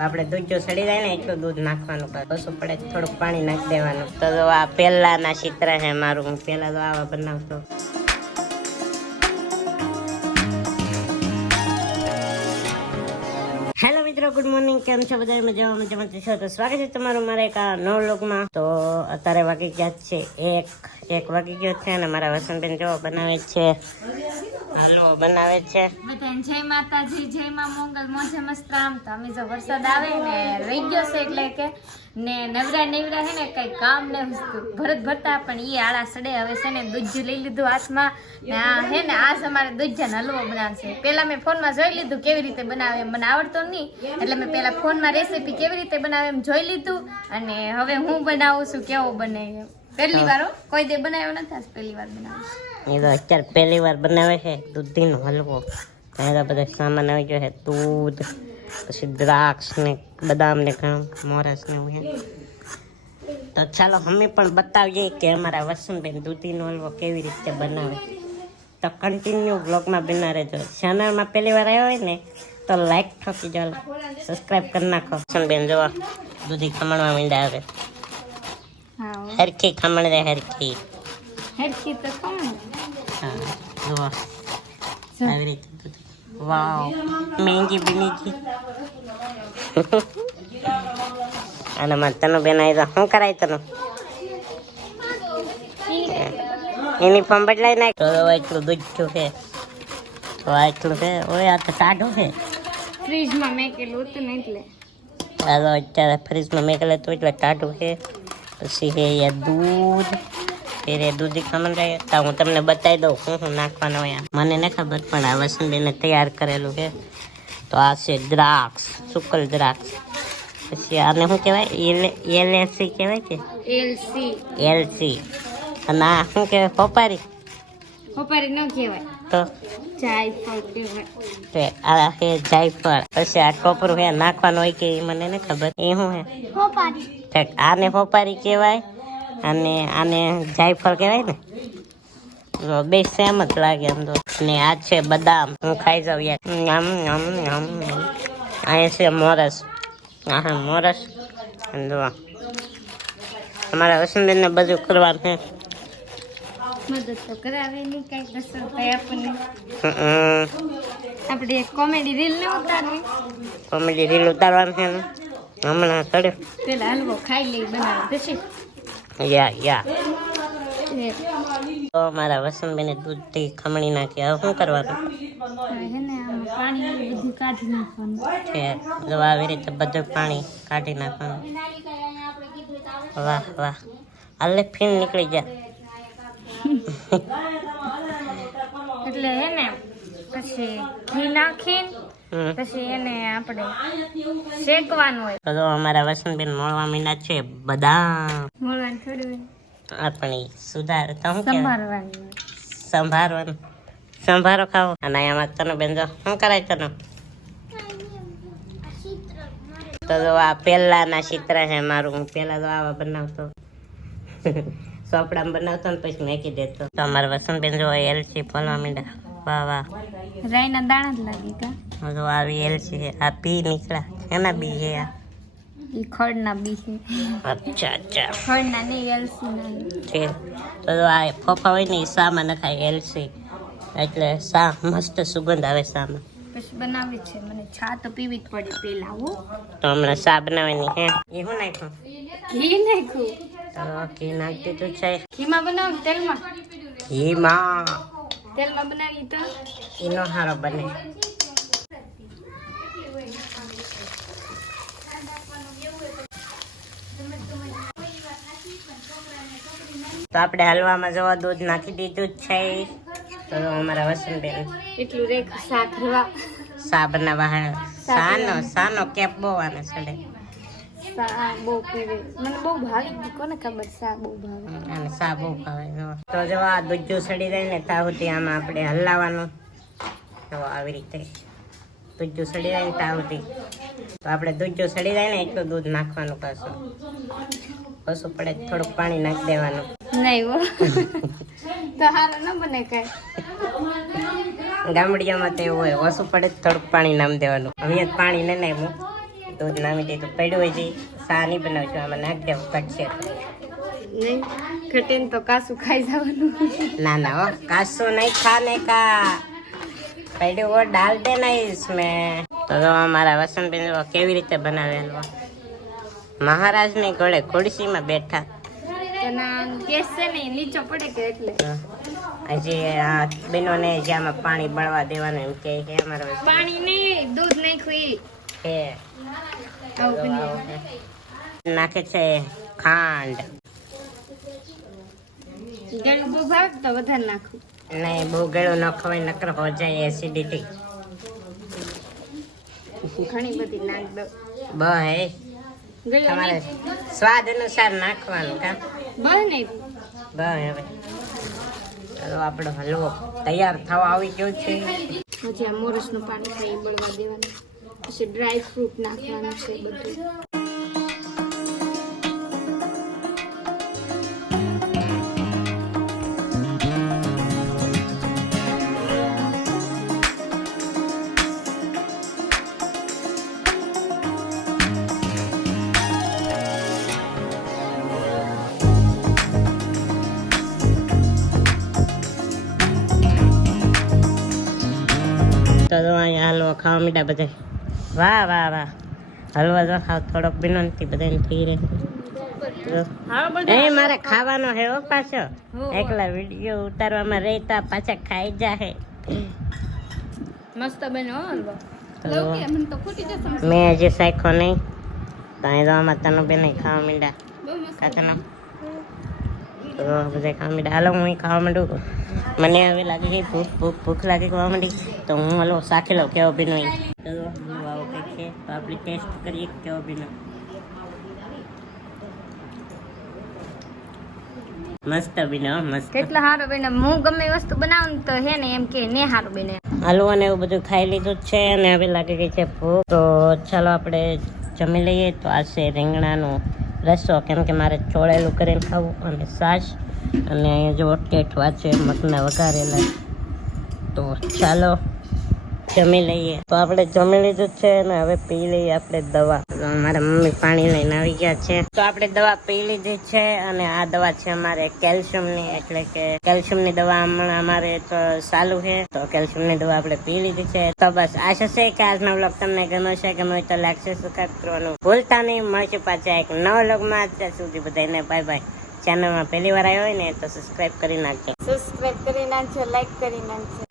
આપણે દૂધ જો સડી જાય ને એટલું દૂધ નાખવાનું ઓછું પડે થોડુંક પાણી નાખી દેવાનું. તો આ પહેલાના ચિત્ર છે મારું. હું પહેલા તો આવા બનાવતો. મિત્રો ગુડ મોર્નિંગ કેમ છો? બધા મજામાં? મજામાં છો? તો સ્વાગત છે તમારું મારા એક નવ લોકમાં તો અત્યારે વાગી ગયા છે એક એક વાગી ગયો છે અને મારા વસંતબેન જો બનાવે છે. હાલો, બનાવે છે. બધાને જય માતાજી, જય માં મંગલ. મોજે મસ્તરામ તો અમે જો વરસાદ આવે ને રહી ગયો છે એટલે કે ને નવરા નવરા હે ને કઈ કામ ને ભરત ભરતા પણ ઈ આળા સડે. હવે છે ને દૂધ લઈ લીધું હાથમાં. ને આ હે ને, આજ અમારે દૂધજાનો હલવો બનાવશે. પેલા મેં ફોનમાં જોઈ લીધું કેવી રીતે બનાવે મને આવડતો નહીં. એટલે મેં પેલા ફોનમાં રેસીપી કેવી રીતે બનાવે એમ જોઈ લીધું. અને હવે હું બનાવું છું, કેવો બને પહેલી વાર કોઈ દે બનાવ્યો નથી પહેલી વાર બનાવું એ તો અત્યારે પહેલી વાર બનાવે છે. દૂધીનો હલવો. ત્યાં બધા સામાન આવી ગયો છે દૂધ પછી દ્રાક્ષ ને બદામ ને ઘણું મોરસ ને એવું છે. તો ચાલો અમે પણ બતાવીએ કે અમારા વસંતબેન દૂધીનો હલવો કેવી રીતે બનાવે. તો કન્ટિન્યુ બ્લોગમાં બના રહેજો. ચેનલમાં પહેલી વાર આવ્યો હોય ને તો લાઈક ઠોકી જાઓ સબસ્ક્રાઈબ કરી નાખો. વસંતબેન જોવા દૂધી ખમણવા મીંડા આવે. હરખી ખમણ રે હરખી. હરખી તો કોણ હા જુઓ. આવી રીતે. વાવ મહેંગી બની ગઈ અને મારે તને બેન આવી તો શું કરાય તને યુનિફોર્મ બદલાઈ નાખ તો હવે એટલું દૂધ થયું છે તો આ એટલું છે ઓય આ તો ટાઢું છે ફ્રીજમાં મેકેલું હતું ને એટલે આ તો અત્યારે ફ્રીજમાં મેકેલે તો એટલે ટાઢું છે પછી છે એ દૂધ ફેર દૂધી ખમણ રહે તો હું તમને બતાવી દઉં શું શું નાખવાનું હોય. મને ન ખબર પણ આ વસંતબેને તૈયાર કરેલું છે. તો આ છે દ્રાક્ષ સુકલ દ્રાક્ષ. પછી આને શું કહેવાય? એલ એલસી કહેવાય કે? એલસી. એલસી. અને આ શું કહેવાય? પપારી હોપારી ન કહેવાય. તો? તે આ છે જાયફળ. પછી આ કોપરું હે નાખવાનું હોય કે મને ન ખબર. એ શું હે? આને હોપારી કહેવાય. અને આને જાયફળ કહેવાય ને? તો બે સેમ જ લાગે એમ તો. ને આ છે બદામ. હું ખાઈ જાઉં યાર. આમ આમ અહીંયા છે મોરસ. હા મોરસ. જો અમારા વસંતબેનને બધું કરવાનું છે. મદદ તો કરાવે નહીં કઈ કસર થાય આપણને. આપણે કોમેડી રીલ ને ઉતારવી. કોમેડી રીલ ઉતારવાનું છે હમણાં ચડ્યો. પેલા હલવો ખાઈ લઈ બનાવે પછી? યા યા તો મારા વસંતબેને દૂધથી ખમણી નાખી. હવે શું કરવાનું? છે જો આવી રીતે બધું પાણી કાઢી નાખવાનું. વાહ વાહ. હાલે ફીણ નીકળી જા એટલે હે ને પછી ઘી નાખીને. પછી એને આપણે શેકવાનું હોય. તો અમારા વસંતબેન મળવા મીના છે બદામ. મળવાનું થોડું આપણી સુધાર તો શું કહેવાય સંભાળવાનું સંભારો ખાવો અને અહીંયા તને બેન જો શું કરાય તને? તો જો આ પહેલાના ચિત્ર છે મારું. હું પહેલા તો આવા બનાવતો. સોપડામાં બનાવતો ને પછી મેકી દેતો. તો અમારા વસંતબેન જો એલચી ફોલવા માંડ્યા. વાહ વાહ. રાઈના દાણા જ લાગી કા હવે આ એલસી છે. આ પી નીકળ્યા. એના બી છે આ? એ ખડના બી છે. અચ્છા અચ્છા. ખડના નહીં છે. તો આ ફોફા હોય ને એ શામાં નખાય એલસી. એટલે સા મસ્ત સુગંધ આવે સામાં. પછી બનાવી છે. મને ચા તો પીવી જ પડે પેલા હો. તો હમણાં શા બનાવવાની હે એ નાખ્યું? ઘી નાખ્યું. તો ઘી નાખી દીધું છે. ઘીમાં બનાવી તેલમાં? ઘીમાં. તેલમાં બનાવી તો? એનો હારો બને. તો આપણે હલવામાં જવા દૂધ નાખી દીધું જ છે. તો અમારા વસંતબેન એટલું રેખ સાખરવા રવા. સા બનાવવા સાનો સાનો કેપ બહુ આને સડે સા બહુ પીવે. મને બહુ ભાવે. કોને ખબર સા બહુ ભાવે? અને સા બહુ ભાવે. તો જો આ દૂધ સડી જાય ને ત્યાં સુધી આમાં આપણે હલાવવાનું. તો આવી રીતે દૂધ સડી જાય ને ત્યાં સુધી. તો આપણે દૂધ સડી જાય ને એટલું દૂધ નાખવાનું પાછું. ઓછું પડે થોડુંક પાણી નાખી દેવાનું. નહીં હો. તો સારું ન બને કાંઈ. ગામડિયામાં તો એવું હોય ઓછું પડે થોડુંક પાણી નામ દેવાનું. હવે પાણી ન નાખ્યું. દૂધ નામી દીધું પડ્યું હોય જઈ સા નહીં બનાવજો આમાં નાખી દેવું ઘટશે નહીં ઘટે તો કાસું ખાઈ જવાનું. ના ના હો કાસું નહીં ખાને કા પડ્યું હો ડાલ દે નહીં મેં તો અમારા વસંત કેવી રીતે બનાવે હલવા મહારાજની ઘોડે ખુરશીમાં બેઠા. હજી આ બેનોને જ્યાંમાં પાણી બળવા દેવાનું એમ કે છે અમારા પાણી નહીં દૂધ નહીં છે નાખે છે ખાંડ. ગળું બહુ તો વધારે નાખું. નહીં બહુ ગળું ન ખવાય નકર હો જાય એસિડિટી ઘણી બધી નાખ દો બ હે. ગળું તમારે સ્વાદ અનુસાર નાખવાનું કા બસ હવે. ચાલો આપણો હલવો તૈયાર થવા આવી ગયો છે. હજી આ મોરસનું પાણી એ બળવા દેવાનું. પછી ડ્રાય ફ્રૂટ નાખવાનું છે બધું. ખાવા મીઠા બધા વાહ વાહ વાહ. હલવા જો ખાવ થોડોક બીનો નથી બધાને થઈ રહે. એ મારે ખાવાનો હે ઓ પાછો. એકલા વીડિયો ઉતારવામાં રહેતા પાછા ખાઈ જાહે. મસ્ત બન્યો હલવો. મેં હજી સાયખો નહીં. તો અહીં તો આમાં તનુ બેન ખાવા મીંડા. કાતનો તો બધા ખાવા મીંડા હાલો હું ખાવા માંડું મને હવે લાગે છે ભૂખ ભૂખ ભૂખ લાગે ખાવા માંડી. તો હું હલો શાખી લઉં કેવો બીનો તો હું આવું કંઈક છે તો આપણે ટેસ્ટ કરીએ કેવો બીનો મસ્ત બીનો મસ્ત. કેટલા સારું બને હું ગમે વસ્તુ બનાવું તો હે ને એમ કે ને સારું બને હાલો અને એવું બધું ખાઈ લીધું છે અને હવે લાગે ગઈ છે ભૂખ. તો ચાલો આપણે જમી લઈએ. તો આ છે રીંગણાનો રસો કેમ કે મારે ચોળેલું કરીને ખાવું અને સાસ અને જો ટેઠવા છે મગના વઘારેલા. તો ચાલો. જમી લઈએ. તો આપણે જમી લીધું છે અને હવે પી લઈએ આપણે દવા. મારા મમ્મી પાણી લઈને આવી ગયા છે. તો આપણે દવા પી લીધી છે અને આ દવા છે અમારે કેલ્શિયમની. એટલે કે કેલ્શિયમની દવા હમણાં અમારે તો ચાલુ છે. તો કેલ્શિયમની દવા આપણે પી લીધી છે. તો બસ આશા છે કે આજનો બ્લોગ તમને ગમ્યો છે ગમ્યો તો લાગશે સબસ્ક્રાઈબ કરવાનું ભૂલતા નહીં. મળશે પાછા એક નવા વ્લોગમાં. ત્યાં સુધી બધાને બાય બાય ચેનલમાં પહેલી વાર આવ્યો હોય ને, તો સબસ્ક્રાઈબ કરી નાખજો. સબસ્ક્રાઇબ કરી નાખજો લાઈક કરી નાખજો.